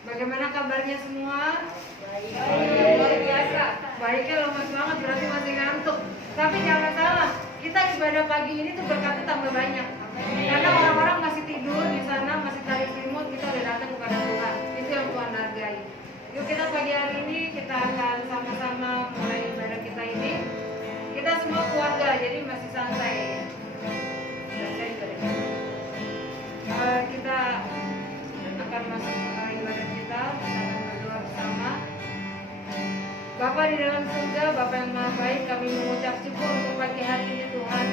Bagaimana kabarnya semua? Baik. Luar biasa. Baiknya lemas banget, berarti masih ngantuk. Tapi jangan salah, kita ibadah pagi ini tuh berkatnya tambah banyak. Karena orang-orang masih tidur di sana, masih tarik selimut, kita udah datang kepada Tuhan. Itu yang Tuhan hargai. Yuk kita pagi hari ini kita akan sama-sama mulai ibadah kita ini. Kita semua keluarga, jadi masih santai ya. Kita akan masuk ke ibadah kita akan berdoa bersama. Bapa di dalam surga, Bapa yang maha baik, kami mengucap syukur untuk pagi hari ini Tuhan.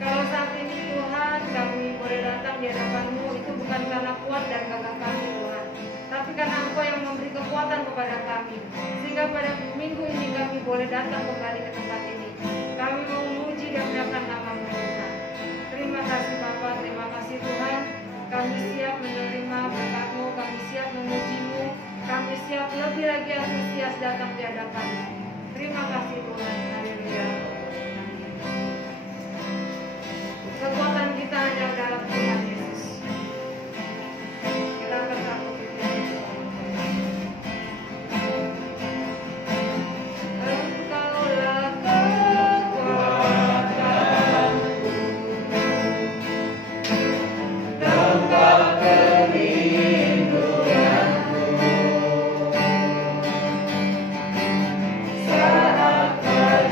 Kalau saat ini Tuhan kami boleh datang di hadapan-Mu, itu bukan karena kuat dan gagah kami Tuhan, tapi karena Engkau yang memberi kekuatan kepada kami, sehingga pada minggu ini kami boleh datang kembali ke tempat ini. Kami mau memuji dan memuliakan nama-Mu Tuhan. Terima kasih Bapa, terima kasih Tuhan. Kami siap menerima berkat-Mu, kami siap memuji-Mu, kami siap lebih lagi antusias datang di hadapan-Mu. Terima kasih Tuhan. Haleluya. Kekuatan kita hanya dalam Tuhan Yesus. Kita akan sambut Tuhan. Engkaulah kekuatanku, tempat perlindunganku, saat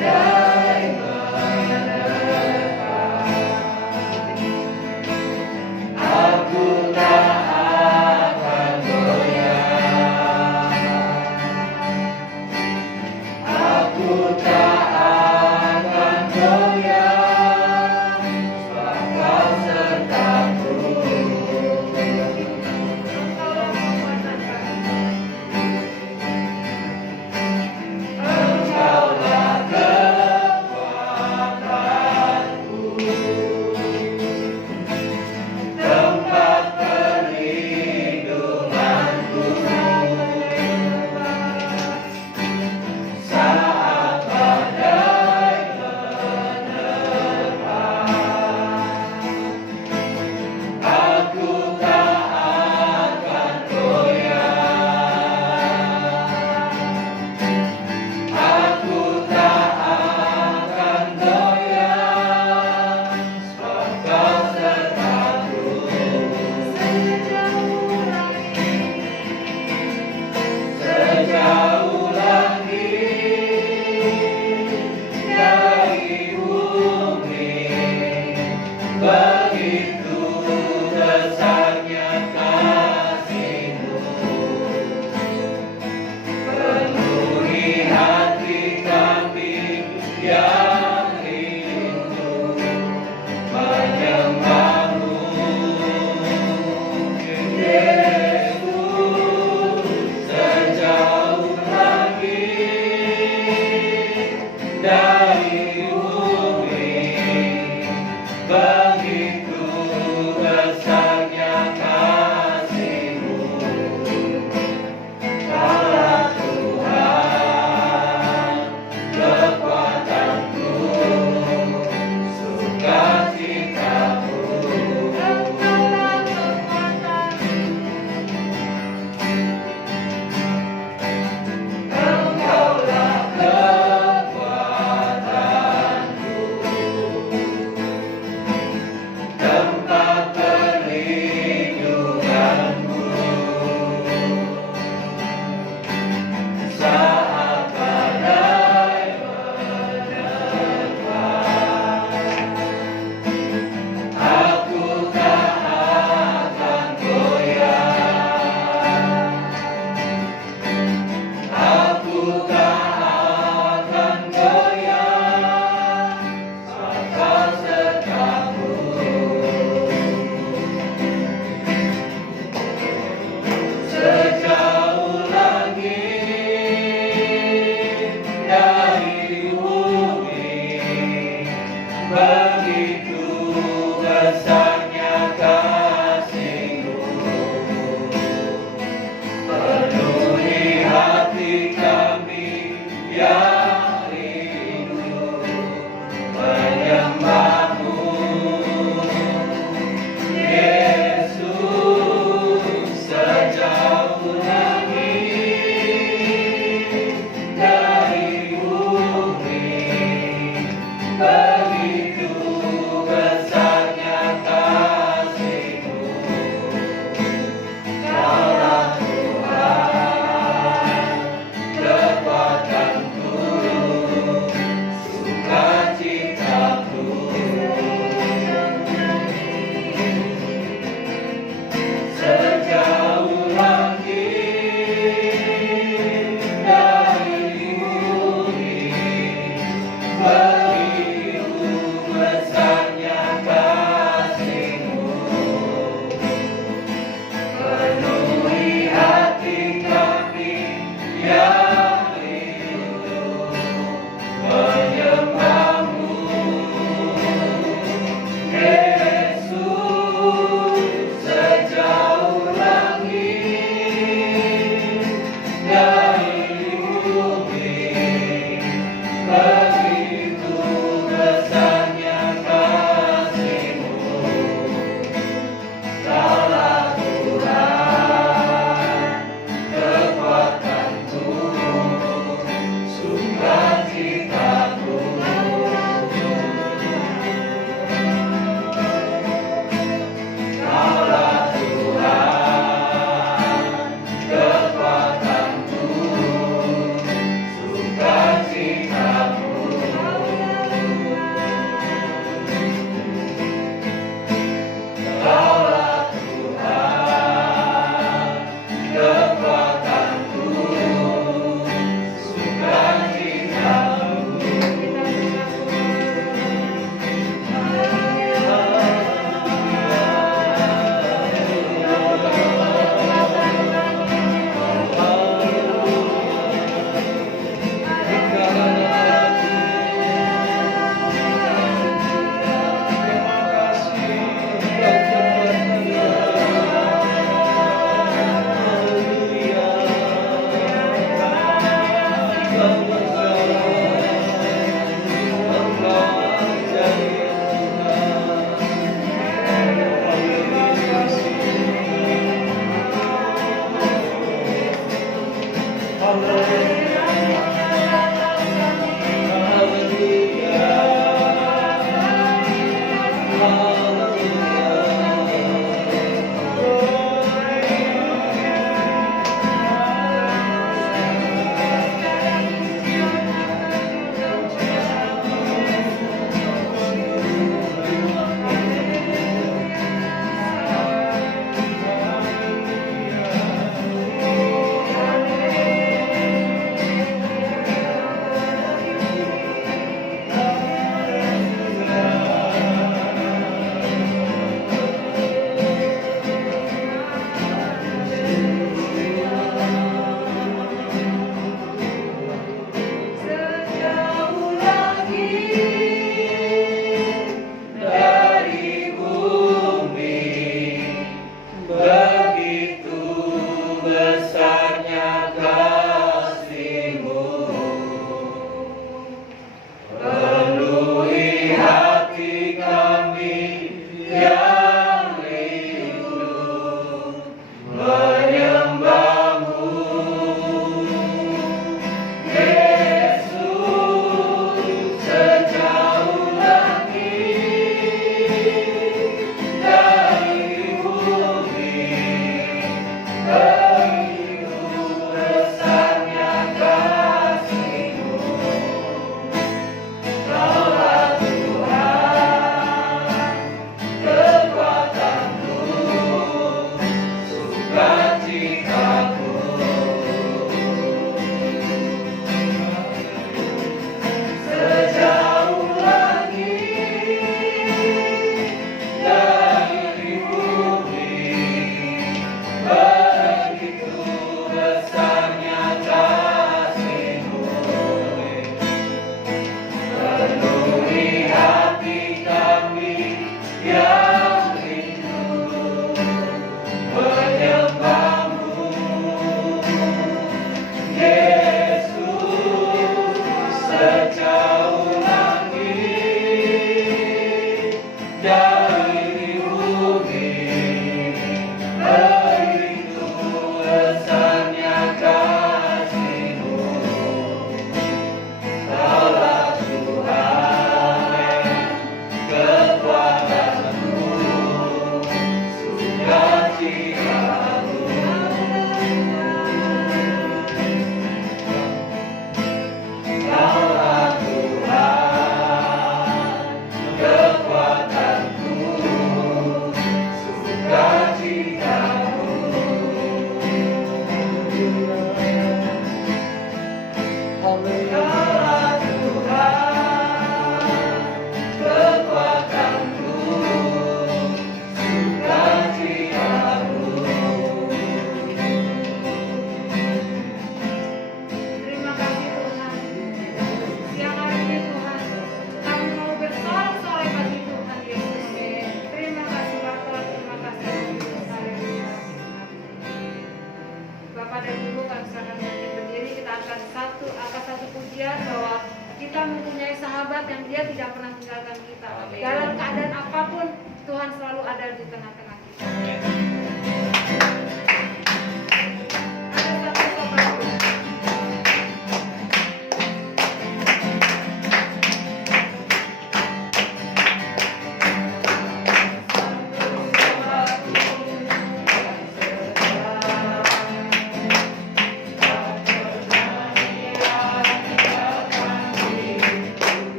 yang Dia tidak pernah tinggalkan kita. Dalam keadaan apapun, Tuhan selalu ada di tengah-tengah kita.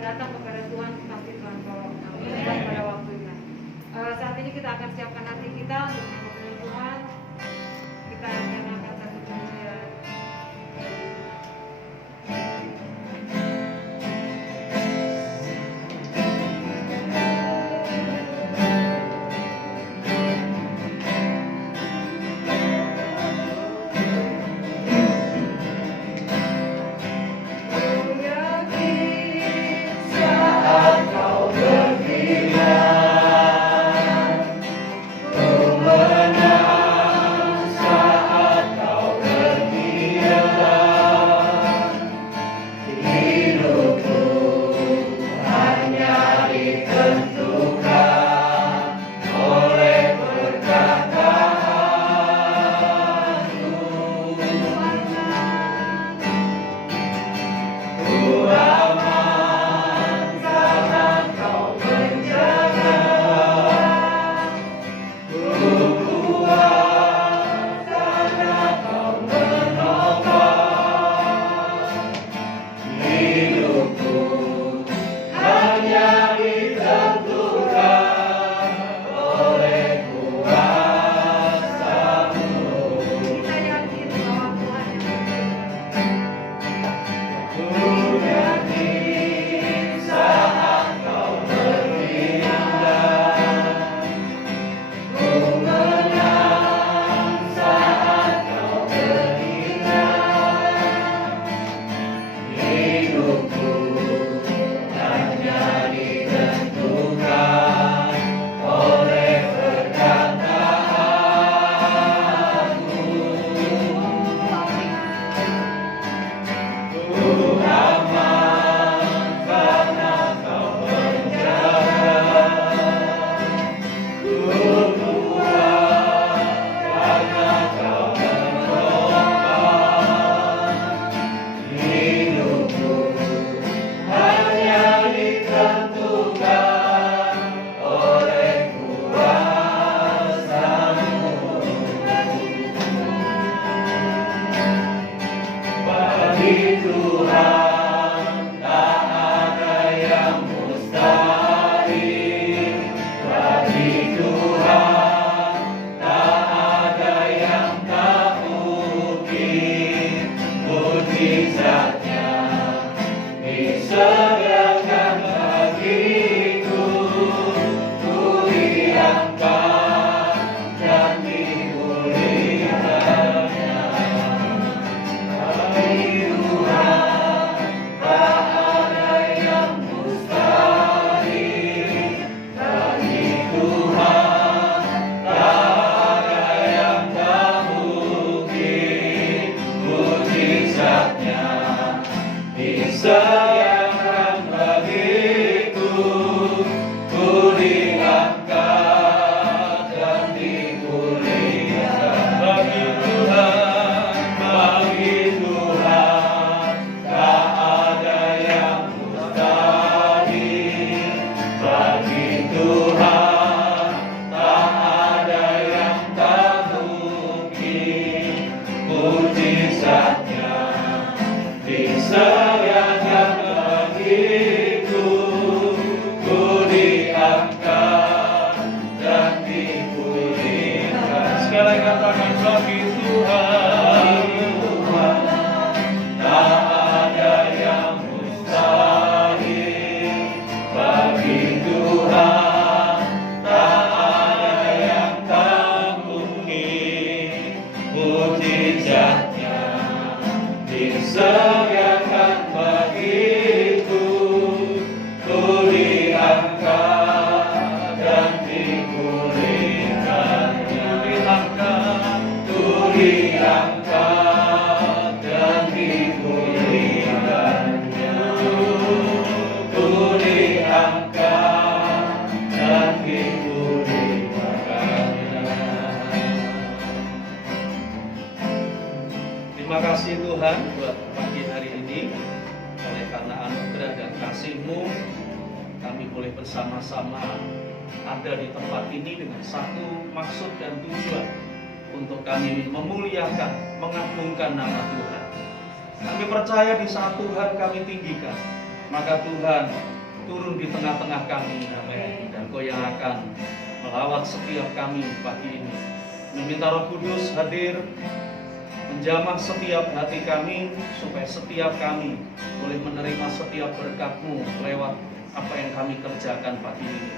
datang kepada Tuhan, pasti Tuhan tolong pada waktunya. Saat ini kita akan siapkan hati kita untuk menyembah Tuhan. Kita akan angkat satu pujian. Terima kasih Tuhan buat pagi hari ini. Oleh karena anugerah dan kasih-Mu, kami boleh bersama-sama ada di tempat ini dengan satu maksud dan tujuan untuk kami memuliakan, mengagungkan nama Tuhan. Kami percaya di saat Tuhan kami tinggikan, maka Tuhan turun di tengah-tengah kami. Dan Kau yang akan melawat setiap kami pagi ini. Meminta Roh Kudus hadir menjamah setiap hati kami, supaya setiap kami boleh menerima setiap berkat-Mu lewat apa yang kami kerjakan pagi ini.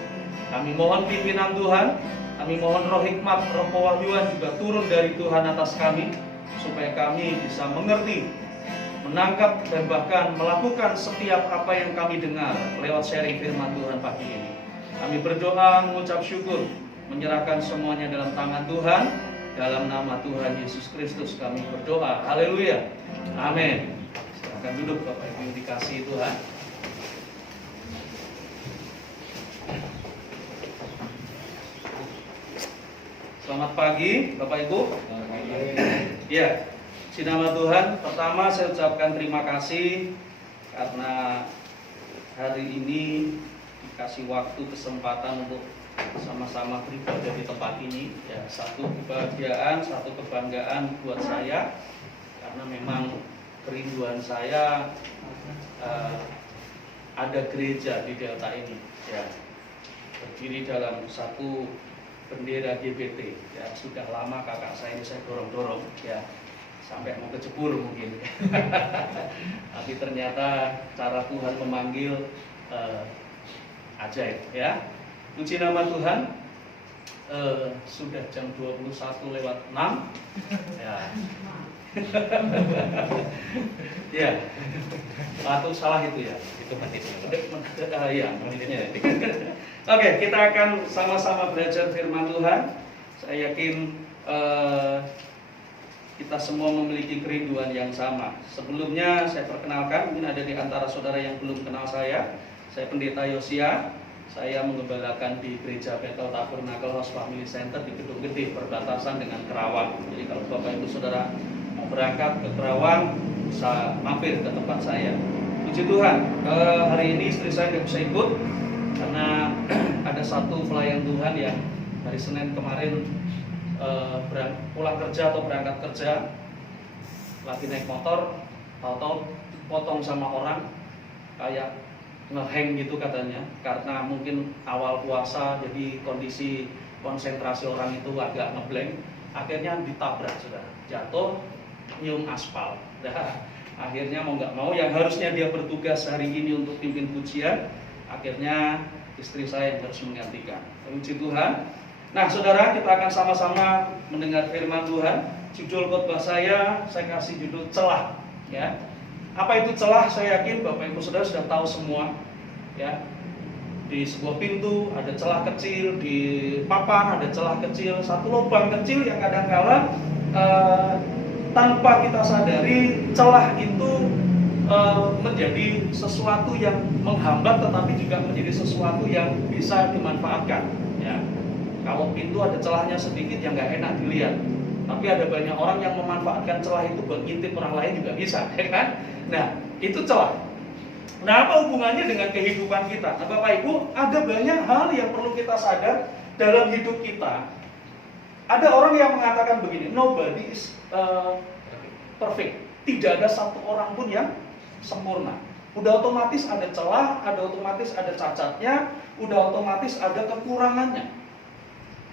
Kami mohon pimpinan Tuhan, kami mohon roh hikmat, roh pewahyuan juga turun dari Tuhan atas kami, supaya kami bisa mengerti, menangkap, dan bahkan melakukan setiap apa yang kami dengar lewat sharing firman Tuhan pagi ini. Kami berdoa, mengucap syukur, menyerahkan semuanya dalam tangan Tuhan. Dalam nama Tuhan Yesus Kristus kami berdoa. Haleluya. Amin. Silakan duduk Bapak Ibu yang dikasihi Tuhan. Selamat pagi Bapak Ibu. Ya, di nama Tuhan, pertama saya ucapkan terima kasih karena hari ini dikasih waktu kesempatan untuk sama-sama beribadah di tempat ini. Ya, satu kebahagiaan, satu kebanggaan buat saya, karena memang kerinduan saya ada gereja di Delta ini, ya, berdiri dalam satu bendera GBT. Ya, sudah lama kakak saya ini saya dorong-dorong, ya, sampai mau kecebur mungkin. Tapi ternyata cara Tuhan memanggil ajaib, ya. Puji nama Tuhan. Sudah jam 21:06. Ya. Ya. Atau salah itu ya? Itu menitnya. Ya, menitnya. Oke, kita akan sama-sama belajar firman Tuhan. Saya yakin kita semua memiliki kerinduan yang sama. Sebelumnya saya perkenalkan, mungkin ada di antara saudara yang belum kenal saya. Saya Pendeta Yosia. Saya mengembalakan di Gereja Bethel Tabernacle House Family Center di Gedung Gede, perbatasan dengan Kerawang. Jadi kalau Bapak Ibu Saudara mau berangkat ke Kerawang, bisa mampir ke tempat saya. Puji Tuhan, hari ini istri saya nggak bisa ikut karena ada satu pelayan Tuhan yang hari Senin kemarin pulang kerja atau berangkat kerja, lagi naik motor, tahu-tahu potong sama orang, kayak ngeheng gitu katanya, karena mungkin awal puasa jadi kondisi konsentrasi orang itu agak ngeblank, akhirnya ditabrak, sudah jatuh, nyium aspal. Nah, akhirnya mau nggak mau yang harusnya dia bertugas hari ini untuk pimpin pujian, akhirnya istri saya yang harus menggantikan. Puji Tuhan. Nah, saudara, kita akan sama-sama mendengar firman Tuhan. Judul khotbah saya kasih judul celah, ya. Apa itu celah? Saya yakin Bapak Ibu Saudara sudah tahu semua, ya. Di sebuah pintu ada celah kecil, di papan ada celah kecil, satu lubang kecil yang kadang-kala tanpa kita sadari celah itu menjadi sesuatu yang menghambat, tetapi juga menjadi sesuatu yang bisa dimanfaatkan, ya. Kalau pintu ada celahnya sedikit yang nggak enak dilihat, tapi ada banyak orang yang memanfaatkan celah itu buat ngintip orang lain juga bisa, ya kan? Nah, itu celah. Nah, apa hubungannya dengan kehidupan kita? Nah, Bapak Ibu, ada banyak hal yang perlu kita sadar dalam hidup kita. Ada orang yang mengatakan begini, nobody is perfect. Tidak ada satu orang pun yang sempurna. Udah otomatis ada celah, ada otomatis ada cacatnya, udah otomatis ada kekurangannya.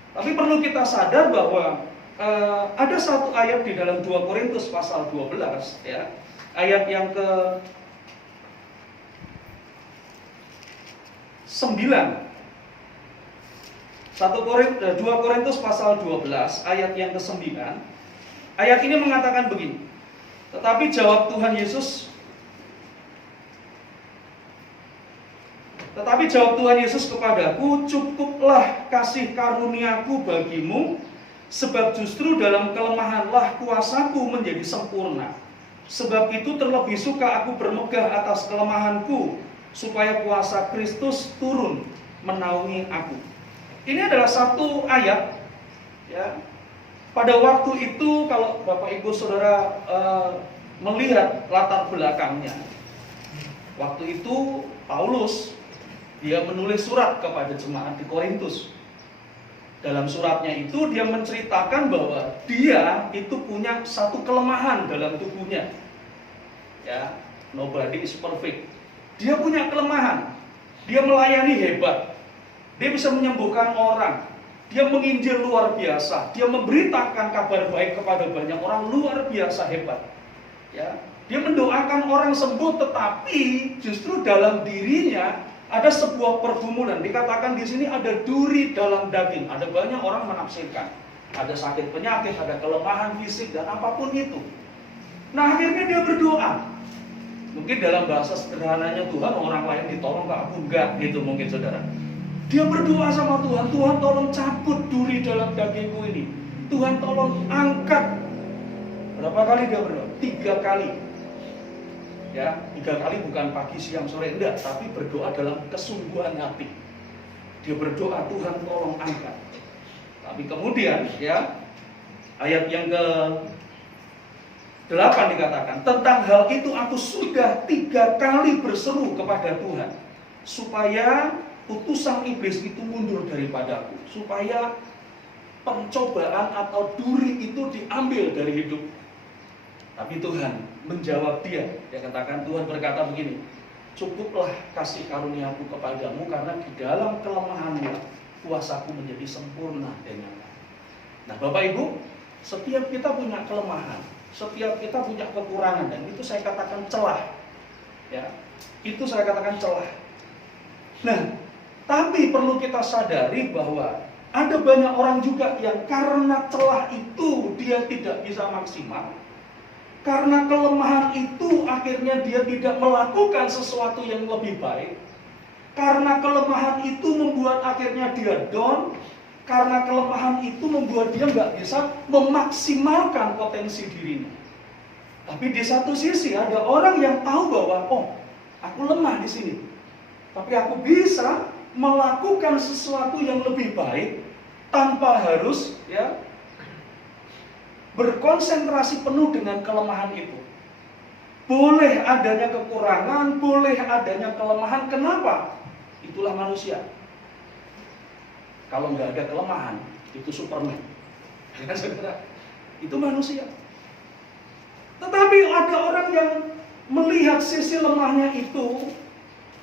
Tapi perlu kita sadar bahwa ada satu ayat di dalam 2 Korintus pasal 12, ya. Ayat yang ke 9. 2 Korintus pasal 12 ayat yang ke 9. Ayat ini mengatakan begini. Tetapi jawab Tuhan Yesus kepadaku, cukuplah kasih karuniaku bagimu, sebab justru dalam kelemahanlah kuasaku menjadi sempurna. Sebab itu terlebih suka aku bermegah atas kelemahanku, supaya kuasa Kristus turun menaungi aku. Ini adalah satu ayat, ya. Pada waktu itu kalau Bapak Ibu Saudara melihat latar belakangnya, waktu itu Paulus dia menulis surat kepada jemaat di Korintus. Dalam suratnya itu dia menceritakan bahwa dia itu punya satu kelemahan dalam tubuhnya. Ya, nobody is perfect. Dia punya kelemahan. Dia melayani hebat. Dia bisa menyembuhkan orang. Dia menginjil luar biasa. Dia memberitakan kabar baik kepada banyak orang luar biasa hebat. Ya, dia mendoakan orang sembuh, tetapi justru dalam dirinya ada sebuah pergumulan. Dikatakan di sini ada duri dalam daging. Ada banyak orang menafsirkan. Ada sakit penyakit, ada kelemahan fisik dan apapun itu. Nah, akhirnya dia berdoa. Mungkin dalam bahasa sederhananya, Tuhan, orang lain ditolong, aku enggak, gitu mungkin saudara. Dia berdoa sama Tuhan, Tuhan tolong cabut duri dalam dagingku ini. Tuhan tolong angkat. Berapa kali dia berdoa? 3 kali. Ya, 3 kali bukan pagi, siang, sore, enggak, tapi berdoa dalam kesungguhan hati. Dia berdoa, Tuhan tolong angkat. Tapi kemudian, ya, ayat yang ke-8 dikatakan, tentang hal itu aku sudah 3 kali berseru kepada Tuhan, supaya utusan iblis itu mundur daripadaku, supaya pencobaan atau duri itu diambil dari hidup. Tapi Tuhan menjawab dia katakan, Tuhan berkata begini, cukuplah kasih karuniaku kepadamu, karena di dalam kelemahanmu kuasaku menjadi sempurna dan nyata. Nah, Bapak Ibu, setiap kita punya kelemahan, setiap kita punya kekurangan, dan itu saya katakan celah. Ya, itu saya katakan celah. Nah, tapi perlu kita sadari bahwa ada banyak orang juga yang karena celah itu dia tidak bisa maksimal. Karena kelemahan itu akhirnya dia tidak melakukan sesuatu yang lebih baik. Karena kelemahan itu membuat akhirnya dia down. Karena kelemahan itu membuat dia nggak bisa memaksimalkan potensi dirinya. Tapi di satu sisi ada orang yang tahu bahwa, oh, aku lemah di sini. Tapi aku bisa melakukan sesuatu yang lebih baik tanpa harus berkonsentrasi penuh dengan kelemahan itu. Boleh adanya kekurangan, boleh adanya kelemahan. Kenapa? Itulah manusia. Kalau nggak ada kelemahan, itu Superman. Ya, saudara? Itu manusia. Tetapi ada orang yang melihat sisi lemahnya itu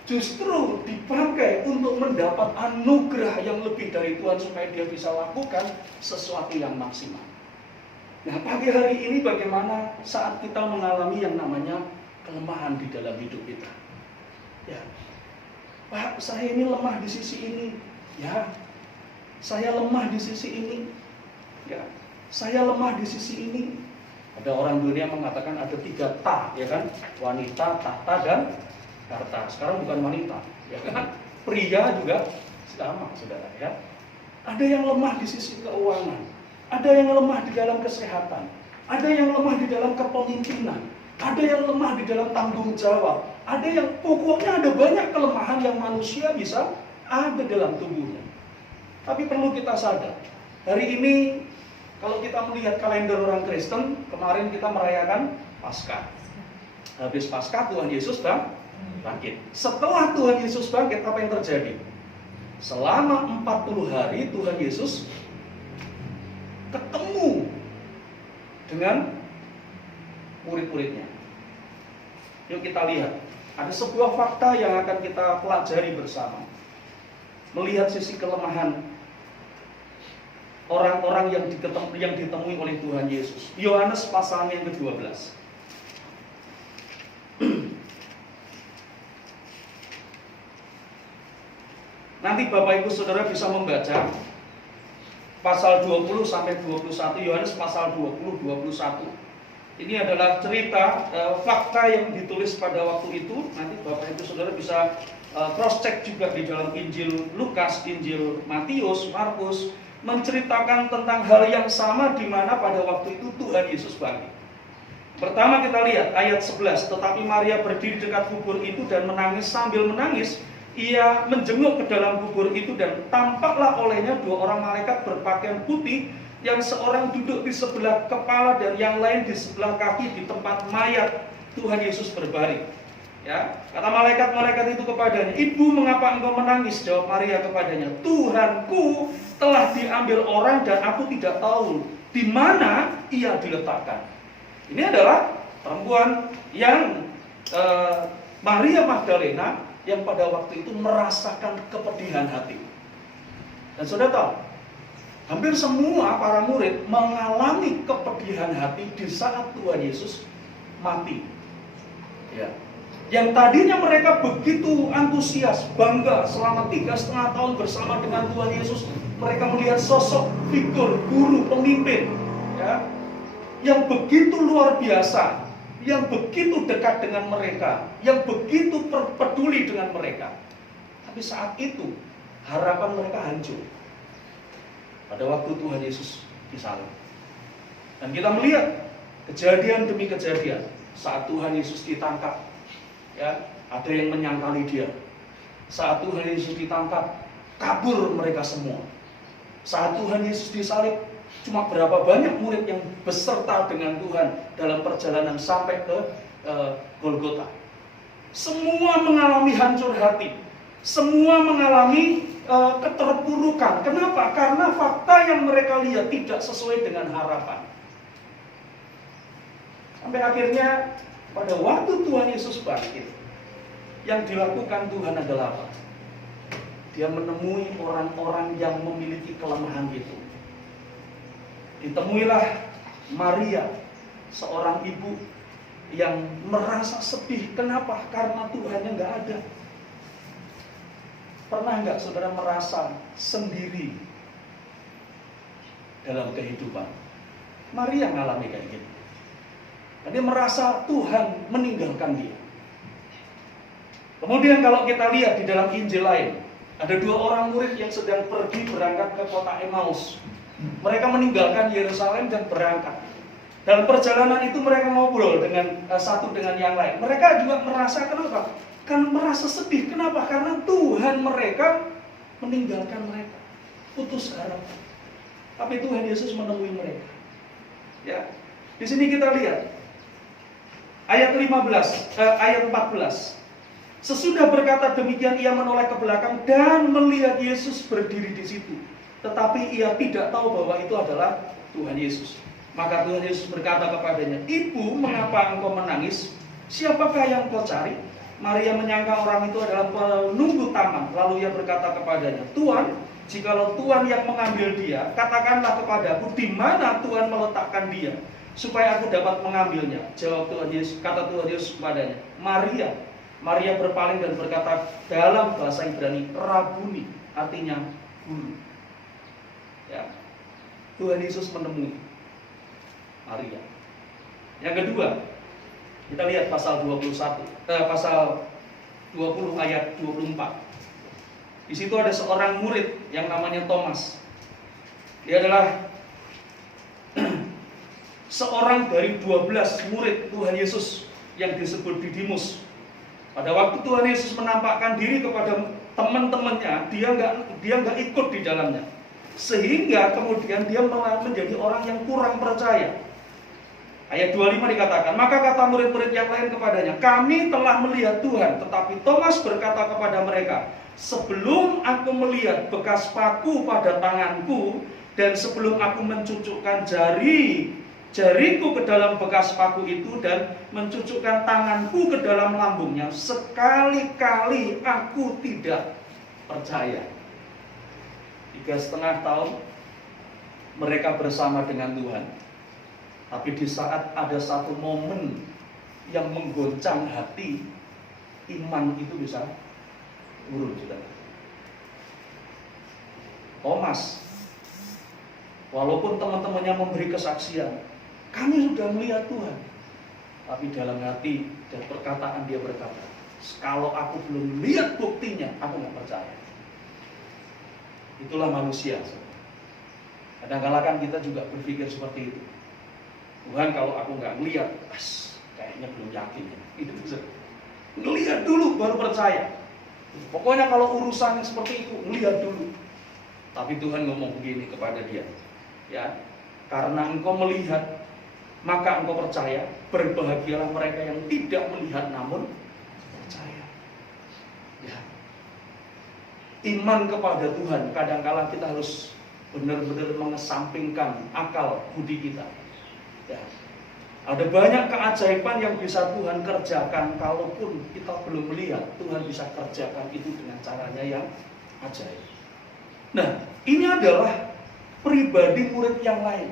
justru dipakai untuk mendapat anugerah yang lebih dari Tuhan, supaya dia bisa lakukan sesuatu yang maksimal. Nah, pagi hari ini bagaimana saat kita mengalami yang namanya kelemahan di dalam hidup kita? Ya, Pak, saya ini lemah di sisi ini. Ya, saya lemah di sisi ini. Ya, saya lemah di sisi ini. Ada orang dunia mengatakan ada 3 ta, ya kan? Wanita, tahta, dan harta. Sekarang bukan wanita, ya kan? Pria juga sama, saudara, ya. Ada yang lemah di sisi keuangan. Ada yang lemah di dalam kesehatan, ada yang lemah di dalam kepemimpinan, ada yang lemah di dalam tanggung jawab, ada yang pokoknya ada banyak kelemahan yang manusia bisa ada dalam tubuhnya. Tapi perlu kita sadar, hari ini kalau kita melihat kalender orang Kristen, kemarin kita merayakan Paskah. Habis Paskah Tuhan Yesus bangkit. Setelah Tuhan Yesus bangkit, apa yang terjadi? Selama 40 hari Tuhan Yesus ketemu dengan murid-muridnya. Yuk kita lihat. Ada sebuah fakta yang akan kita pelajari bersama. Melihat sisi kelemahan orang-orang yang ditemui oleh Tuhan Yesus. Yohanes pasal yang ke-12. Nanti Bapak Ibu Saudara bisa membaca pasal 20 sampai 21, Yohanes pasal 20, 21. Ini adalah cerita fakta yang ditulis pada waktu itu. Nanti Bapak Ibu Saudara bisa cross check juga di dalam Injil Lukas, Injil Matius, Markus, menceritakan tentang hal yang sama, di mana pada waktu itu Tuhan Yesus bangkit. Pertama kita lihat ayat 11, tetapi Maria berdiri dekat kubur itu dan menangis. Sambil menangis, ia menjenguk ke dalam kubur itu, dan tampaklah olehnya 2 orang malaikat berpakaian putih, yang seorang duduk di sebelah kepala dan yang lain di sebelah kaki di tempat mayat Tuhan Yesus berbaring. Ya, kata malaikat-malaikat itu kepadanya, "Ibu, mengapa engkau menangis?" Jawab Maria kepadanya, "Tuhanku telah diambil orang dan aku tidak tahu di mana ia diletakkan." Ini adalah perempuan yang Maria Magdalena yang pada waktu itu merasakan kepedihan hati. Dan saudara tahu, hampir semua para murid mengalami kepedihan hati di saat Tuhan Yesus mati. Ya. Yang tadinya mereka begitu antusias, bangga selama 3,5 tahun bersama dengan Tuhan Yesus. Mereka melihat sosok figur guru pemimpin, ya, yang begitu luar biasa, yang begitu dekat dengan mereka, yang begitu peduli dengan mereka. Tapi saat itu harapan mereka hancur pada waktu Tuhan Yesus disalib. Dan kita melihat kejadian demi kejadian saat Tuhan Yesus ditangkap. Ya, ada yang menyangkali dia. Saat Tuhan Yesus ditangkap, kabur mereka semua. Saat Tuhan Yesus disalib, cuma berapa banyak murid yang beserta dengan Tuhan dalam perjalanan sampai ke Golgota. Semua mengalami hancur hati. Semua mengalami keterpurukan. Kenapa? Karena fakta yang mereka lihat tidak sesuai dengan harapan. Sampai akhirnya pada waktu Tuhan Yesus bangkit, yang dilakukan Tuhan adalah apa? Dia menemui orang-orang yang memiliki kelemahan itu. Ditemuilah Maria, seorang ibu yang merasa sedih. Kenapa? Karena Tuhannya nggak ada. Pernah nggak saudara merasa sendiri dalam kehidupan? Maria ngalami kayak gitu. Dia merasa Tuhan meninggalkan dia. Kemudian kalau kita lihat di dalam Injil lain, ada 2 orang murid yang sedang pergi berangkat ke kota Emmaus. Mereka meninggalkan Yerusalem dan berangkat. Dalam perjalanan itu mereka ngobrol dengan satu dengan yang lain. Mereka juga merasa kenapa? Kan merasa sedih. Kenapa? Karena Tuhan mereka meninggalkan mereka, putus harapan. Tapi Tuhan Yesus menemui mereka. Ya, di sini kita lihat. Ayat 14. Sesudah berkata demikian, ia menoleh ke belakang dan melihat Yesus berdiri di situ. Tetapi ia tidak tahu bahwa itu adalah Tuhan Yesus. Maka Tuhan Yesus berkata kepadanya, "Ibu, mengapa engkau menangis? Siapakah yang kau cari?" Maria menyangka orang itu adalah penunggu taman. Lalu ia berkata kepadanya, "Tuhan, jikalau Tuhan yang mengambil dia, katakanlah kepadaku di mana Tuhan meletakkan dia, supaya aku dapat mengambilnya." Jawab Tuhan Yesus, kata Tuhan Yesus kepadanya, "Maria." Maria berpaling dan berkata dalam bahasa Ibrani, "Rabuni," artinya guru. Ya. Tuhan Yesus menemui Maria. Yang kedua, kita lihat pasal 20 ayat 24. Di situ ada seorang murid yang namanya Thomas. Dia adalah seorang dari 12 murid Tuhan Yesus yang disebut Didimus. Pada waktu Tuhan Yesus menampakkan diri kepada teman-temannya, dia nggak ikut di dalamnya, sehingga kemudian dia menjadi orang yang kurang percaya. Ayat 25 dikatakan, maka kata murid-murid yang lain kepadanya, "Kami telah melihat Tuhan." Tetapi Thomas berkata kepada mereka, "Sebelum aku melihat bekas paku pada tanganku, dan sebelum aku mencucukkan jariku ke dalam bekas paku itu dan mencucukkan tanganku ke dalam lambungnya, sekali-kali aku tidak percaya." 3,5 tahun mereka bersama dengan Tuhan. Tapi di saat ada satu momen yang menggoncang hati, iman itu bisa turun, saudara. Thomas, walaupun teman-temannya memberi kesaksian, "Kami sudah melihat Tuhan," tapi dalam hati dan perkataan dia berkata, "Kalau aku belum lihat buktinya, aku nggak percaya." Itulah manusia. Kadang-kadang kan kita juga berpikir seperti itu. Tuhan, kalau aku nggak melihat, kayaknya belum yakin. Itu bisa. Ngelihat dulu baru percaya. Pokoknya kalau urusannya seperti itu, ngelihat dulu. Tapi Tuhan ngomong begini kepada dia, ya, karena engkau melihat, maka engkau percaya. Berbahagialah mereka yang tidak melihat namun percaya. Ya. Iman kepada Tuhan, kadang-kala kita harus benar-benar mengesampingkan akal budi kita. Ya. Ada banyak keajaiban yang bisa Tuhan kerjakan, kalaupun kita belum melihat, Tuhan bisa kerjakan itu dengan caranya yang ajaib. Nah, ini adalah pribadi murid yang lain,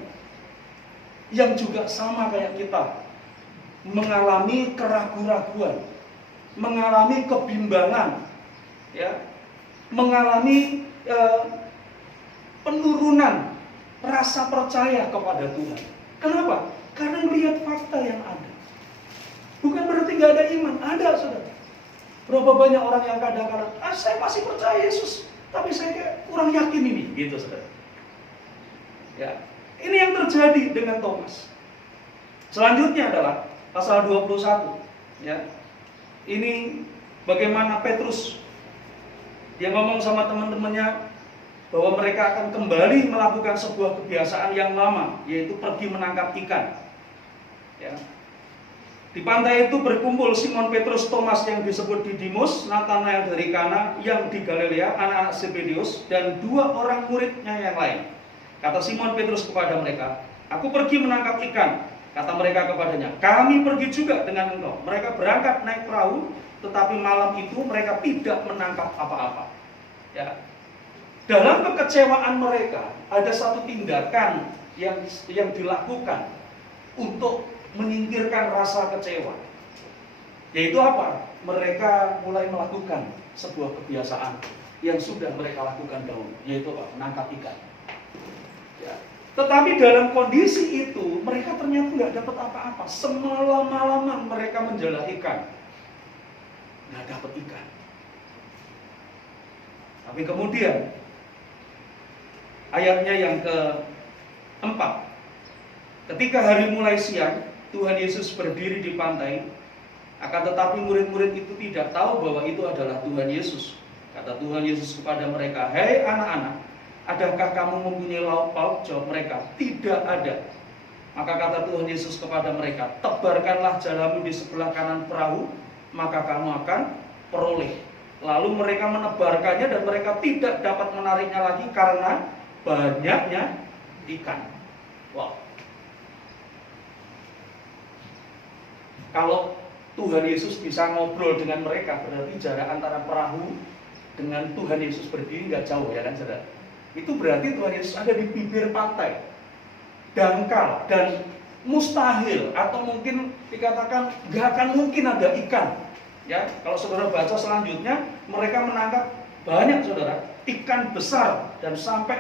yang juga sama kayak kita, mengalami keraguan-raguan, mengalami kebimbangan, ya, mengalami penurunan rasa percaya kepada Tuhan. Kenapa? Karena melihat fakta yang ada. Bukan berarti gak ada iman, ada saudara. Berapa banyak orang yang kadang-kadang, saya masih percaya Yesus, tapi saya kayak kurang yakin ini, gitu saudara. Ya, ini yang terjadi dengan Thomas. Selanjutnya adalah pasal 21. Ya, ini bagaimana Petrus dia ngomong sama teman-temannya bahwa mereka akan kembali melakukan sebuah kebiasaan yang lama, yaitu pergi menangkap ikan. Ya. Di pantai itu berkumpul Simon Petrus, Thomas yang disebut Didimus, Natanael dari Kana yang di Galilea, anak-anak Zebedeus, dan 2 orang muridnya yang lain. Kata Simon Petrus kepada mereka, "Aku pergi menangkap ikan." Kata mereka kepadanya, "Kami pergi juga dengan engkau." Mereka berangkat naik perahu, tetapi malam itu mereka tidak menangkap apa-apa. Ya. Dalam kekecewaan mereka, ada satu tindakan yang dilakukan untuk menyingkirkan rasa kecewa. Yaitu apa? Mereka mulai melakukan sebuah kebiasaan yang sudah mereka lakukan dahulu, yaitu apa? Menangkap ikan. Ya. Tetapi dalam kondisi itu, mereka ternyata nggak dapat apa-apa. Semalam-malaman mereka menjala ikan, nggak dapat ikan. Tapi kemudian ayatnya yang keempat, ketika hari mulai siang, Tuhan Yesus berdiri di pantai, akan tetapi murid-murid itu tidak tahu bahwa itu adalah Tuhan Yesus. Kata Tuhan Yesus kepada mereka, "Hei anak-anak, adakah kamu mempunyai lauk pauk?" Jawab mereka, "Tidak ada." Maka kata Tuhan Yesus kepada mereka, "Tebarkanlah jalamu di sebelah kanan perahu, maka kamu akan peroleh." Lalu mereka menebarkannya dan mereka tidak dapat menariknya lagi karena banyaknya ikan. Wow. Kalau Tuhan Yesus bisa ngobrol dengan mereka, berarti jarak antara perahu dengan Tuhan Yesus berdiri nggak jauh, ya kan saudara? Itu berarti Tuhan Yesus ada di bibir pantai, dangkal dan mustahil, atau mungkin dikatakan nggak akan mungkin ada ikan. Ya, kalau saudara baca selanjutnya, mereka menangkap banyak saudara, ikan besar dan sampai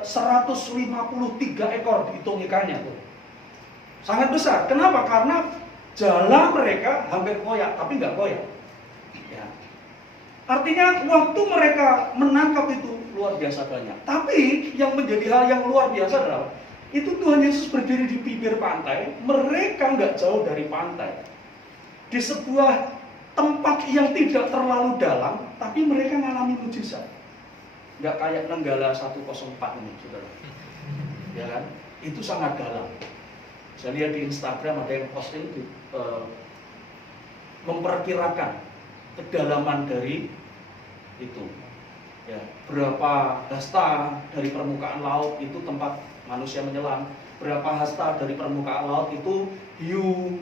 153 ekor dihitung ikannya tuh. Sangat besar. Kenapa? Karena jala mereka hampir koyak, tapi nggak koyak. Ya. Artinya waktu mereka menangkap itu luar biasa banyak. Tapi yang menjadi hal yang luar biasa adalah itu Tuhan Yesus berdiri di bibir pantai, mereka nggak jauh dari pantai, di sebuah tempat yang tidak terlalu dalam, tapi mereka mengalami mujizat. Nggak kayak Nenggala 104 ini, saudara. Ya kan? Itu sangat dalam. Saya lihat di Instagram ada yang posting memperkirakan kedalaman dari itu. Ya, berapa hasta dari permukaan laut itu tempat manusia menyelam, berapa hasta dari permukaan laut itu hiu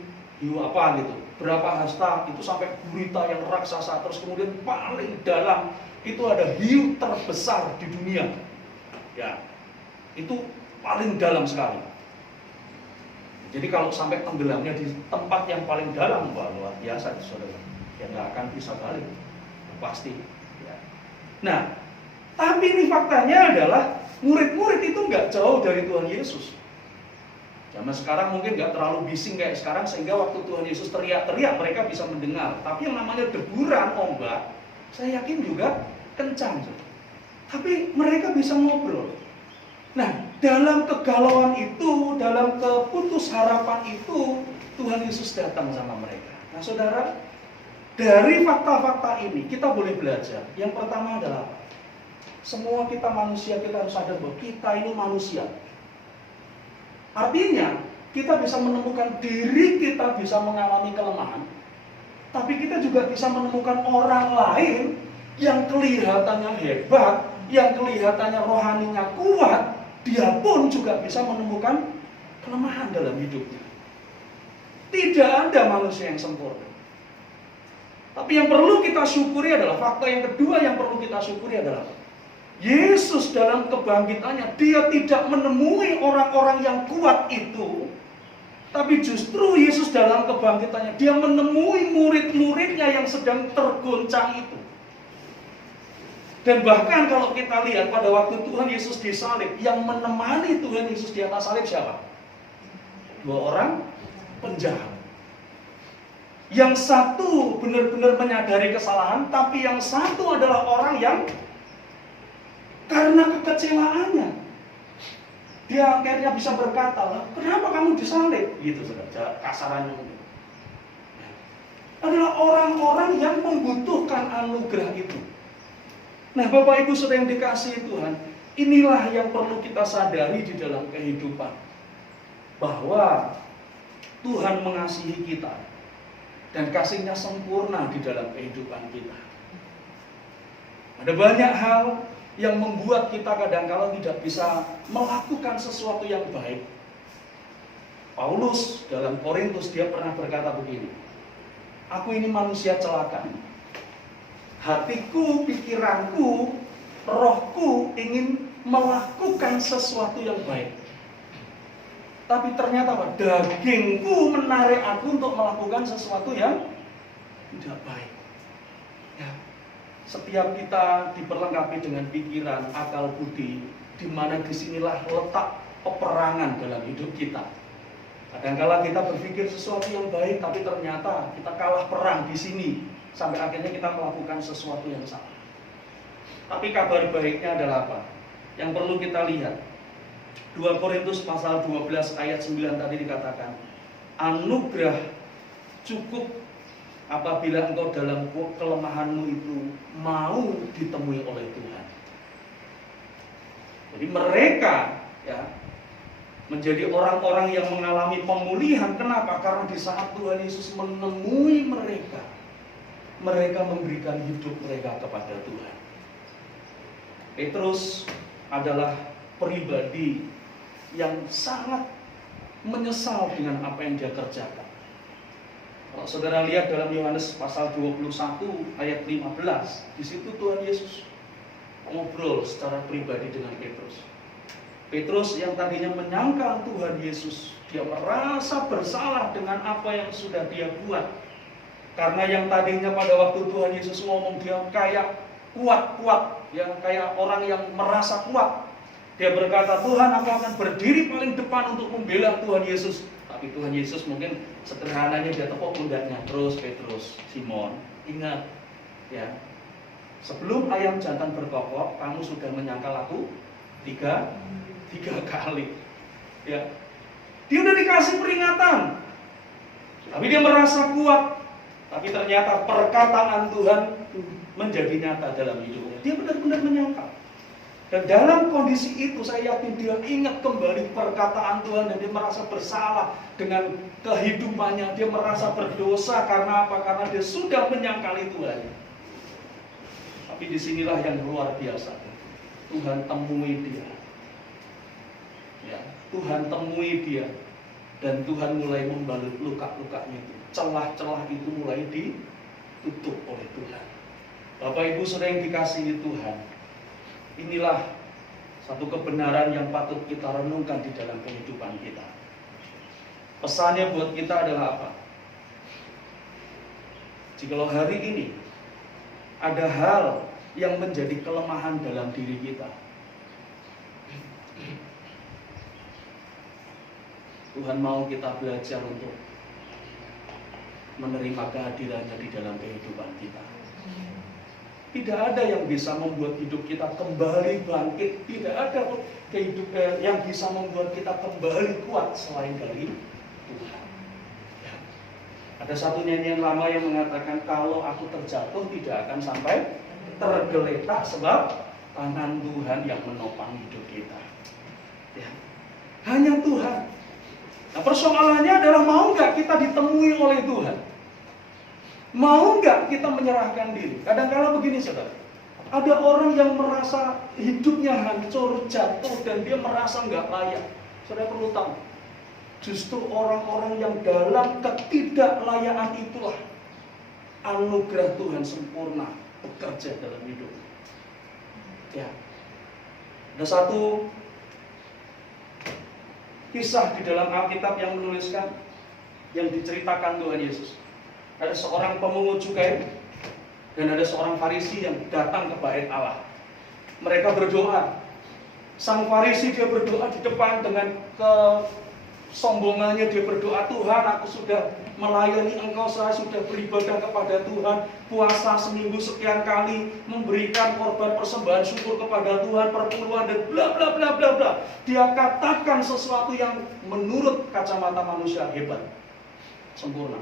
apa gitu, berapa hasta itu sampai gurita yang raksasa, terus kemudian paling dalam itu ada hiu terbesar di dunia. Ya, itu paling dalam sekali. Jadi kalau sampai tenggelamnya di tempat yang paling dalam, luar biasa saudara, ya nggak akan bisa balik, pasti. Ya. Nah, tapi ini faktanya adalah murid-murid itu nggak jauh dari Tuhan Yesus. Zaman sekarang mungkin nggak terlalu bising kayak sekarang, sehingga waktu Tuhan Yesus teriak-teriak mereka bisa mendengar. Tapi yang namanya deburan, ombak, saya yakin juga kencang. Tapi mereka bisa ngobrol. Nah, dalam kegalauan itu, dalam keputus harapan itu, Tuhan Yesus datang sama mereka. Nah saudara, dari fakta-fakta ini kita boleh belajar. Yang pertama adalah apa? Semua kita manusia, kita harus sadar bahwa kita ini manusia. Artinya, kita bisa menemukan diri kita bisa mengalami kelemahan, tapi kita juga bisa menemukan orang lain yang kelihatannya hebat, yang kelihatannya rohaninya kuat, dia pun juga bisa menemukan kelemahan dalam hidupnya. Tidak ada manusia yang sempurna. Tapi yang perlu kita syukuri adalah, fakta yang kedua yang perlu kita syukuri adalah, Yesus dalam kebangkitannya, dia tidak menemui orang-orang yang kuat itu, tapi justru Yesus dalam kebangkitannya, dia menemui murid-muridnya yang sedang tergoncang itu. Dan bahkan kalau kita lihat pada waktu Tuhan Yesus disalib, yang menemani Tuhan Yesus di atas salib siapa? 2 orang penjahat. Yang satu benar-benar menyadari kesalahan, tapi yang satu adalah orang yang karena kekecewaannya, dia akhirnya bisa berkata, kenapa kamu disalib? Gitu, saudara, kasarannya mungkin. Adalah orang-orang yang membutuhkan anugerah itu. Nah, Bapak Ibu Saudara yang dikasihi Tuhan, inilah yang perlu kita sadari di dalam kehidupan. Bahwa Tuhan mengasihi kita, dan kasih-Nya sempurna di dalam kehidupan kita. Ada banyak hal yang membuat kita kadang-kala tidak bisa melakukan sesuatu yang baik. Paulus dalam Korintus dia pernah berkata begini, aku ini manusia celaka. Hatiku, pikiranku, rohku ingin melakukan sesuatu yang baik. Tapi ternyata apa? Dagingku menarik aku untuk melakukan sesuatu yang tidak baik. Ya. Setiap kita diperlengkapi dengan pikiran, akal budi, di mana disinilah letak peperangan dalam hidup kita. Kadang-kala kita berpikir sesuatu yang baik, tapi ternyata kita kalah perang di sini, sampai akhirnya kita melakukan sesuatu yang salah. Tapi kabar baiknya adalah apa? Yang perlu kita lihat, 2 Korintus pasal 12 ayat 9 tadi dikatakan, anugerah cukup apabila engkau dalam kelemahanmu itu mau ditemui oleh Tuhan. Jadi mereka ya menjadi orang-orang yang mengalami pemulihan. Kenapa? Karena di saat Tuhan Yesus menemui mereka, mereka memberikan hidup mereka kepada Tuhan. Petrus adalah pribadi yang sangat menyesal dengan apa yang dia kerjakan. Kalau saudara lihat dalam Yohanes pasal 21 ayat 15, di situ Tuhan Yesus ngobrol secara pribadi dengan Petrus. Petrus yang tadinya menyangkal Tuhan Yesus, dia merasa bersalah dengan apa yang sudah dia buat. Karena yang tadinya pada waktu Tuhan Yesus ngomong dia kayak kuat-kuat, ya kayak orang yang merasa kuat. Dia berkata, Tuhan, aku akan berdiri paling depan untuk membela Tuhan Yesus. Tapi Tuhan Yesus mungkin sederhananya dia tepuk pundaknya. Terus Petrus, Simon, ingat ya, sebelum ayam jantan berkokok, kamu sudah menyangkal aku tiga kali. Ya, dia udah dikasih peringatan, tapi dia merasa kuat. Tapi ternyata perkataan Tuhan menjadi nyata dalam hidupnya. Dia benar-benar menyangkal. Dan dalam kondisi itu saya yakin dia ingat kembali perkataan Tuhan dan dia merasa bersalah dengan kehidupannya. Dia merasa berdosa karena apa? Karena dia sudah menyangkali Tuhan. Tapi disinilah yang luar biasa. Tuhan temui dia. Ya, Tuhan temui dia. Dan Tuhan mulai membalut luka-lukanya itu. Celah-celah itu mulai ditutup oleh Tuhan. Bapak Ibu Saudara yang dikasihi Tuhan, inilah satu kebenaran yang patut kita renungkan di dalam kehidupan kita. Pesannya buat kita adalah apa? Jikalau hari ini ada hal yang menjadi kelemahan dalam diri kita, Tuhan mau kita belajar untuk menerima kehadirannya di dalam kehidupan kita. Tidak ada yang bisa membuat hidup kita kembali bangkit. Tidak ada kehidupan yang bisa membuat kita kembali kuat selain dari Tuhan. Ya. Ada satu nyanyian lama yang mengatakan, kalau aku terjatuh tidak akan sampai tergeletak, sebab tangan Tuhan yang menopang hidup kita. Ya. Hanya Tuhan. Nah, persoalannya adalah mau nggak kita ditemui oleh Tuhan? Mau nggak kita menyerahkan diri? Kadang-kala begini saudara, ada orang yang merasa hidupnya hancur, jatuh, dan dia merasa nggak layak. Saudara perlu tahu, Justru orang-orang yang dalam ketidaklayaan itulah anugerah Tuhan sempurna bekerja dalam hidup. Ya. Ada satu kisah di dalam Alkitab yang menuliskan, yang diceritakan Tuhan Yesus. Ada seorang pemungut cukai dan ada seorang Farisi yang datang ke bait Allah. Mereka berdoa. Sang Farisi dia berdoa di depan dengan kesombongannya, dia berdoa, Tuhan, aku sudah melayani Engkau, saya sudah beribadah kepada Tuhan, puasa seminggu sekian kali, memberikan korban persembahan syukur kepada Tuhan, perpuluhan dan bla bla bla bla bla. Dia katakan sesuatu yang menurut kacamata manusia hebat, sempurna.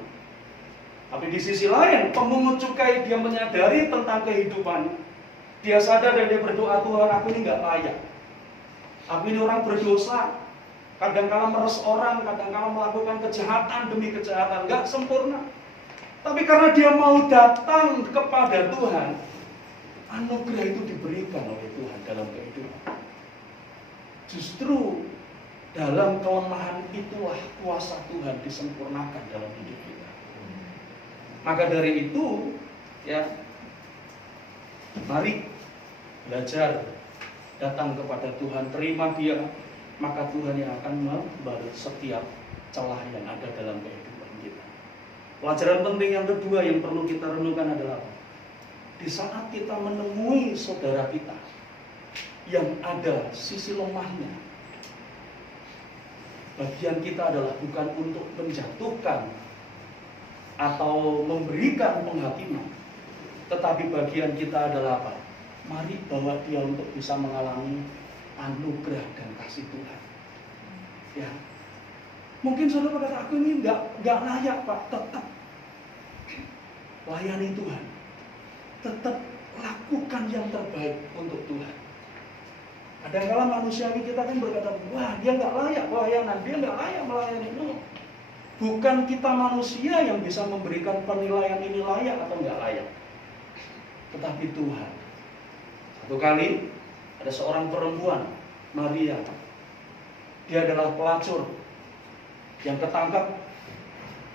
Tapi di sisi lain, pemungut cukai dia menyadari tentang kehidupannya. Dia sadar dan dia berdoa, Tuhan, aku ini nggak layak. Aku ini orang berdosa. Kadang-kala meres orang, kadang-kala melakukan kejahatan demi kejahatan, nggak sempurna. Tapi karena dia mau datang kepada Tuhan, anugerah itu diberikan oleh Tuhan dalam kehidupan. Justru dalam kelemahan itulah kuasa Tuhan disempurnakan dalam hidup kita. Maka dari itu, ya, mari belajar datang kepada Tuhan, terima Dia, maka Tuhan yang akan membalut setiap celah yang ada dalam kehidupan kita. Pelajaran penting yang kedua yang perlu kita renungkan adalah di saat kita menemui saudara kita yang ada sisi lemahnya, bagian kita adalah bukan untuk menjatuhkan atau memberikan penghakiman, tetapi bagian kita adalah apa? Mari bawa dia untuk bisa mengalami anugerah dan kasih Tuhan. Ya, mungkin saudara berkata, aku ini nggak layak Pak. Tetap layani Tuhan, tetap lakukan yang terbaik untuk Tuhan. Kadang-kala manusiawi kita kan berkata, wah dia nggak layak pelayanan, dia nggak layak melayani. No. Bukan kita manusia yang bisa memberikan penilaian ini layak atau nggak layak, tetapi Tuhan. Satu kali ada seorang perempuan, Maria. Dia adalah pelacur yang ketangkap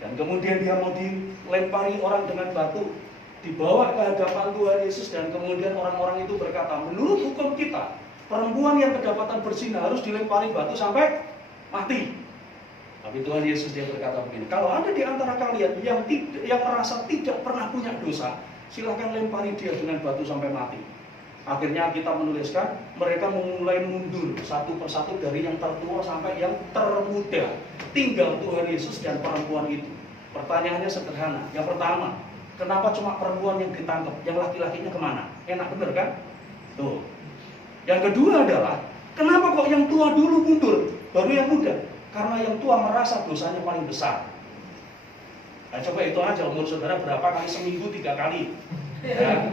dan kemudian dia mau dilempari orang dengan batu, dibawa ke hadapan Tuhan Yesus, dan kemudian orang-orang itu berkata, menurut hukum kita, perempuan yang kedapatan berzina harus dilempari batu sampai mati. Tapi Tuhan Yesus dia berkata begini, kalau ada di antara kalian yang merasa tidak pernah punya dosa, silakan lempari dia dengan batu sampai mati. Akhirnya kita menuliskan, mereka mulai mundur satu persatu dari yang tertua sampai yang termuda. Tinggal Tuhan Yesus dan perempuan itu. Pertanyaannya sederhana. Yang pertama, kenapa cuma perempuan yang ditangkap? Yang laki-lakinya kemana? Enak bener kan? Tuh. Yang kedua adalah, kenapa kok yang tua dulu mundur, baru yang muda? Karena yang tua merasa dosanya paling besar. Nah, coba itu aja, umur saudara berapa kali seminggu 3 kali? Ya.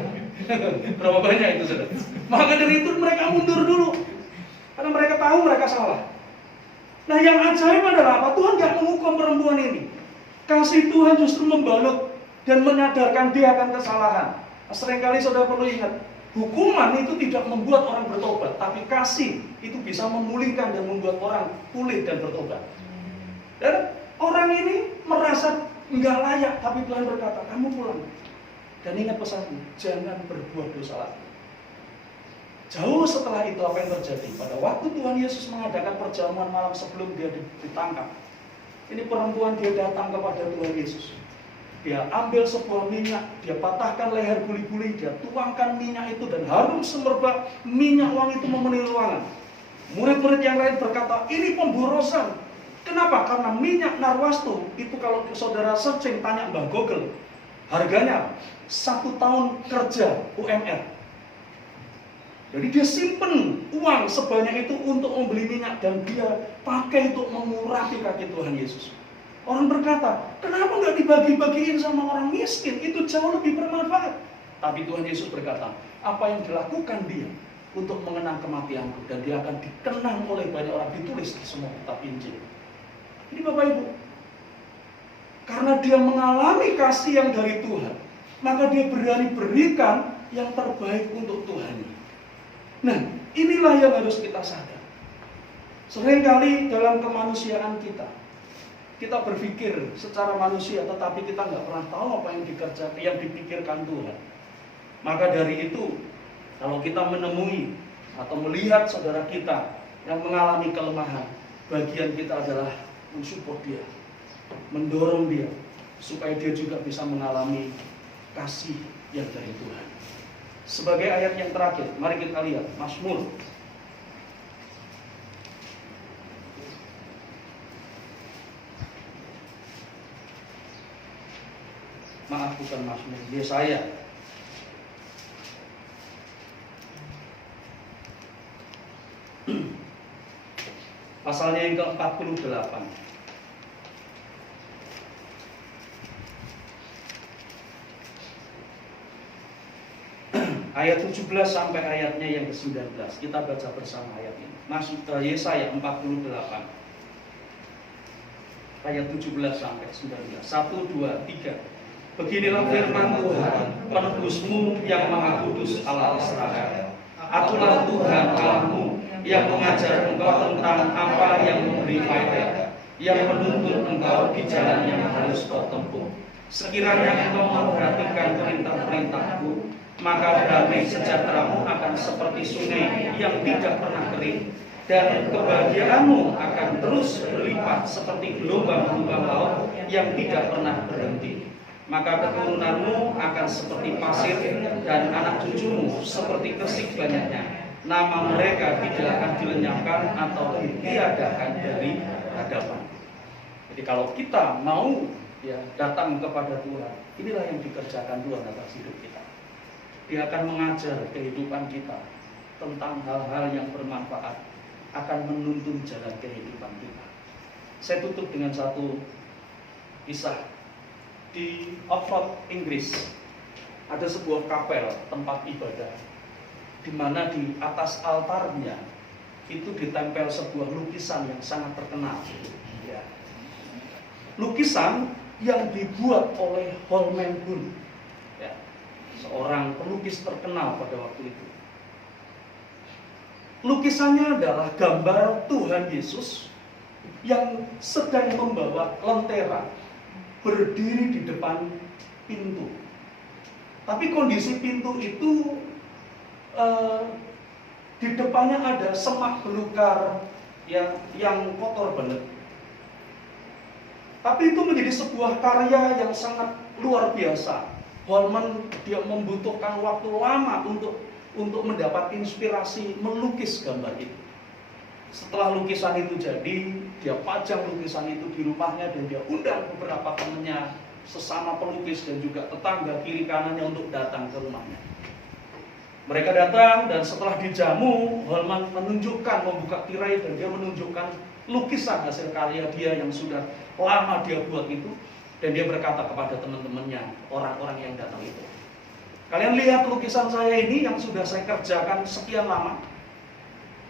Berapa banyak itu saudara? Maka dari itu mereka mundur dulu, karena mereka tahu mereka salah. Nah yang ajaib adalah apa? Tuhan gak menghukum perempuan ini. Kasih Tuhan justru membalut dan menyadarkan dia akan kesalahan. Nah, seringkali saudara perlu ingat, hukuman itu tidak membuat orang bertobat, tapi kasih itu bisa memulihkan dan membuat orang pulih dan bertobat. Dan orang ini merasa nggak layak, tapi Tuhan berkata, kamu pulang. Dan ingat pesanku, jangan berbuat dosa lagi. Jauh setelah itu apa yang terjadi? Pada waktu Tuhan Yesus mengadakan perjamuan malam sebelum dia ditangkap, ini perempuan dia datang kepada Tuhan Yesus. Dia ambil sebuah minyak, dia patahkan leher guli-guli, dia tuangkan minyak itu dan harum semerbak minyak wangi itu memenuhi ruangan. Murid-murid yang lain berkata, ini pemborosan. Kenapa? Karena minyak narwastu itu kalau saudara searching, tanya Mbah Google, harganya 1 tahun kerja UMR. Jadi dia simpen uang sebanyak itu untuk membeli minyak dan dia pakai untuk mengurapi kaki Tuhan Yesus. Orang berkata, kenapa nggak dibagi-bagiin sama orang miskin? Itu jauh lebih bermanfaat. Tapi Tuhan Yesus berkata, apa yang dilakukan dia untuk mengenang kematianku, dan dia akan dikenang oleh banyak orang, ditulis di semua kitab Injil. Ini Bapak Ibu, karena dia mengalami kasih yang dari Tuhan, maka dia berani berikan yang terbaik untuk Tuhan. Nah, inilah yang harus kita sadar. Seringkali dalam kemanusiaan kita, kita berpikir secara manusia, tetapi kita nggak pernah tahu apa yang dipikirkan Tuhan. Maka dari itu, kalau kita menemui atau melihat saudara kita yang mengalami kelemahan, bagian kita adalah mensupport dia, mendorong dia, supaya dia juga bisa mengalami kasih yang dari Tuhan. Sebagai ayat yang terakhir, mari kita lihat Mazmur. Maaf, bukan Mazmur, Yesaya. Pasalnya yang ke-48. Ayat 17 sampai ayatnya yang ke-19. Kita baca bersama ayat ini. Masuk ke Yesaya 48. Ayat 17 sampai 19. 1, 2, 3. Beginilah firman Tuhan, penebusmu yang maha kudus Allah Israel. Akulah Tuhan Allahmu yang mengajar engkau tentang apa yang memberi faedah, yang menuntun engkau di jalan yang harus kau tempuh. Sekiranya engkau memperhatikan perintah-perintahku, maka damai sejahteramu akan seperti sungai yang tidak pernah kering, dan kebahagiaanmu akan terus berlipat seperti gelombang-gelombang laut yang tidak pernah berhenti. Maka keturunanmu akan seperti pasir, dan anak cucumu seperti kesik banyaknya. Nama mereka tidak akan dilenyapkan atau ditiadakan dari hadapan. Jadi kalau kita mau datang kepada Tuhan, inilah yang dikerjakan Tuhan atas hidup kita. Dia akan mengajar kehidupan kita tentang hal-hal yang bermanfaat, akan menuntun jalan kehidupan kita. Saya tutup dengan satu kisah. Di Oxford, Inggris, ada sebuah kapel tempat ibadah, di mana di atas altarnya itu ditempel sebuah lukisan yang sangat terkenal. Ya. Lukisan yang dibuat oleh Holman Hunt, ya, seorang pelukis terkenal pada waktu itu. Lukisannya adalah gambar Tuhan Yesus yang sedang membawa lentera, berdiri di depan pintu. Tapi kondisi pintu itu di depannya ada semak belukar yang kotor banget. Tapi itu menjadi sebuah karya yang sangat luar biasa. Holman dia membutuhkan waktu lama untuk mendapat inspirasi melukis gambar itu. Setelah lukisan itu jadi, dia pajang lukisan itu di rumahnya dan dia undang beberapa temannya, sesama pelukis dan juga tetangga kiri kanannya untuk datang ke rumahnya. Mereka datang dan setelah dijamu, Holman menunjukkan, membuka tirai dan dia menunjukkan lukisan hasil karya dia yang sudah lama dia buat itu. Dan dia berkata kepada teman-temannya, orang-orang yang datang itu, kalian lihat lukisan saya ini yang sudah saya kerjakan sekian lama.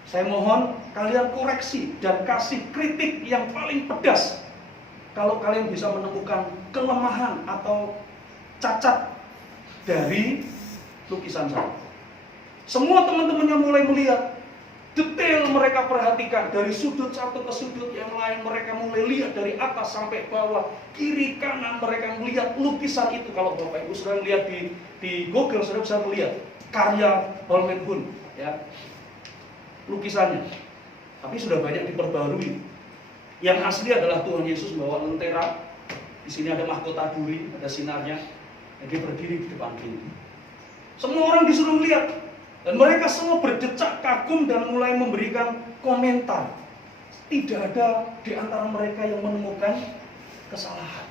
Saya mohon kalian koreksi dan kasih kritik yang paling pedas kalau kalian bisa menemukan kelemahan atau cacat dari lukisan saya. Semua teman-temannya mulai melihat, detail mereka perhatikan dari sudut satu ke sudut yang lain. Mereka mulai lihat dari atas sampai bawah, kiri kanan mereka melihat lukisan itu. Kalau Bapak Ibu sudah lihat di Google, sudah bisa melihat karya Holman Hunt, ya, lukisannya. Tapi sudah banyak diperbarui. Yang asli adalah Tuhan Yesus membawa lentera. Di sini ada mahkota duri, ada sinarnya. Dan dia berdiri di depan pintu. Semua orang disuruh lihat. Dan mereka semua berdecak kagum dan mulai memberikan komentar. Tidak ada di antara mereka yang menemukan kesalahan.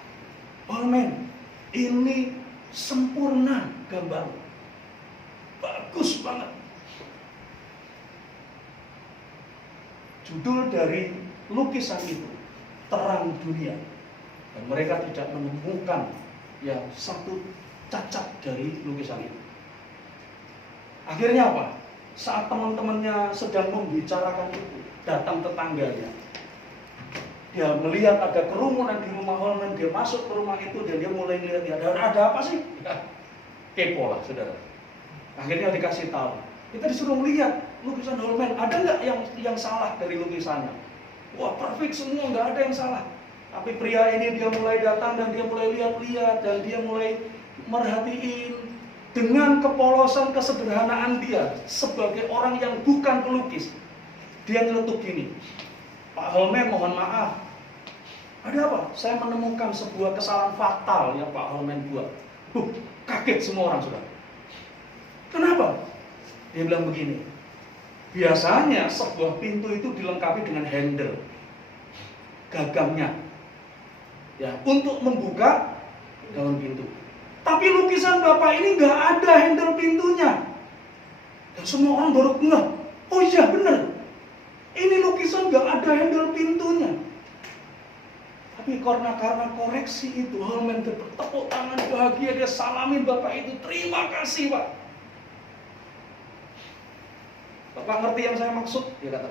Amen. Ini sempurna gambar. Bagus banget. Judul dari lukisan itu, Terang Dunia. Dan mereka tidak menemukan satu cacat dari lukisan itu. Akhirnya apa? Saat teman-temannya sedang membicarakan itu, datang tetangganya. Dia melihat ada kerumunan di rumah Holman, dia masuk ke rumah itu dan dia mulai melihat, ada apa sih? Kepo lah, saudara. Akhirnya dikasih tahu. Kita disuruh melihat lukisan Holman, ada nggak yang salah dari lukisannya? Wah, perfect semua, nggak ada yang salah. Tapi pria ini dia mulai datang dan dia mulai lihat-lihat dan dia mulai merhatiin dengan kepolosan kesederhanaan dia sebagai orang yang bukan pelukis. Dia nyeletuk gini, Pak Holman mohon maaf, ada apa? Saya menemukan sebuah kesalahan fatal yang Pak Holman buat. Kaget semua orang sudah. Kenapa? Dia bilang begini, biasanya sebuah pintu itu dilengkapi dengan handle, gagangnya, ya, untuk membuka daun pintu. Tapi lukisan Bapak ini nggak ada handle pintunya. Dan semua orang baru ngeh, oh iya benar, ini lukisan nggak ada handle pintunya. Tapi karena koreksi itu, Holman bertepuk tangan bahagia, dia salamin Bapak itu, terima kasih Pak. Bapak ngerti yang saya maksud? Dia kata,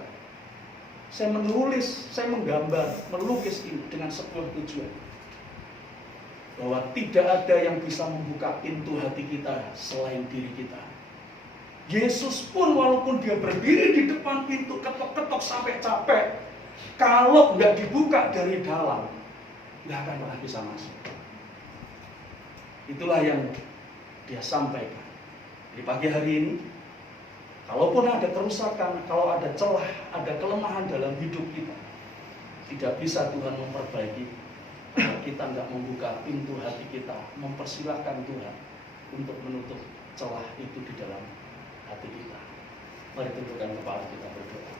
saya menulis, saya menggambar, melukis ini dengan sebuah tujuan. Bahwa tidak ada yang bisa membuka pintu hati kita selain diri kita. Yesus pun walaupun dia berdiri di depan pintu, ketok-ketok sampai capek, kalau nggak dibuka dari dalam, nggak akan pernah bisa masuk. Itulah yang dia sampaikan. Di pagi hari ini, kalaupun ada kerusakan, kalau ada celah, ada kelemahan dalam hidup kita, tidak bisa Tuhan memperbaiki. Kalau kita nggak membuka pintu hati kita, mempersilahkan Tuhan untuk menutup celah itu di dalam hati kita. Mari tundukkan kepala kita berdoa.